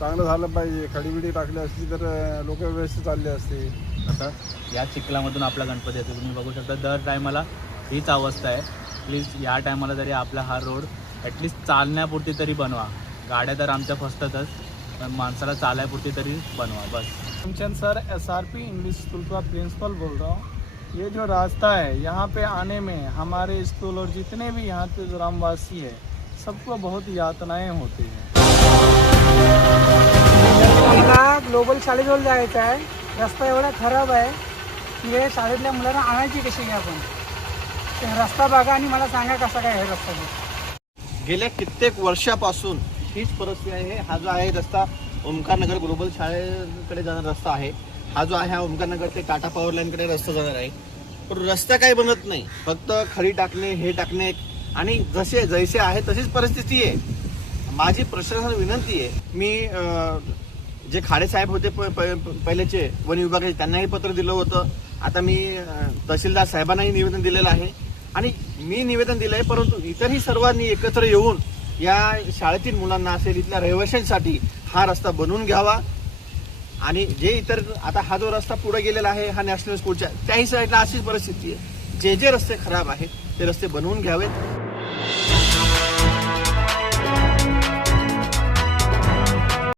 चांगलं झालं पाहिजे. खडीबिडी टाकली असती तर लोक व्यवस्थित चालले असते. आता या चिखलामधून आपला गणपती येतो, तुम्ही बघू शकता. दर टायमाला हीच अवस्था आहे. प्लीज या टायमाला तरी आपला हा रोड ॲटलिस्ट चालण्यापुरती तरी बनवा. गाड्या तर आमच्या फसतातच, पण माणसाला चालायपुरती तरी बनवा बस. कंचन सर, SRP इंग्लिश स्कूल का प्रिंसिपल बोल रहा हूँ। ये जो रास्ता है यहाँ पे आने में हमारे स्कूल और जितने भी यहाँ के ग्रामवासी है सबको बहुत यातनाएं होती हैं। मला ग्लोबल शाळेजवळ जायचं आहे. रस्ता एवढा खराब आहे की हे शाळेतल्या मुलांना आणायची कशी काय आपण? ते रस्ता बघा आणि मला सांगा कसा काय आहे रस्ता. गेल्या कित्येक वर्षापासून हीच परिस्थिती आहे. हा जो आहे रस्ता ओमकारनगर ग्लोबल शाळेकडे जाणारा रस्ता आहे. हा जो आहे हा ओमकारनगर ते टाटा पॉवर लाईनकडे रस्ता जाणार आहे. पण रस्ता काही बनत नाही, फक्त खडी टाकणे, हे टाकणे आणि जैसे आहे तशीच परिस्थिती आहे. माझी प्रशासनाला विनंती आहे, मी जे खाडे साहेब होते पहिलेचे वन विभागाचे त्यांनाही पत्र दिलं होतं. आता मी तहसीलदार साहेबांनाही निवेदन दिलेलं आहे आणि मी निवेदन दिलं आहे. परंतु इतरही सर्वांनी एकत्र येऊन या शाळेतील मुलांना असेल, इथल्या रहिवाशांसाठी हा रस्ता बनवून घ्यावा. आणि जे इतर आता हा जो रस्ता पुढे गेलेला आहे हा नॅशनल स्कूलच्या त्याही साईडला अशीच परिस्थिती आहे. जे रस्ते खराब आहेत ते रस्ते बनवून घ्यावेत.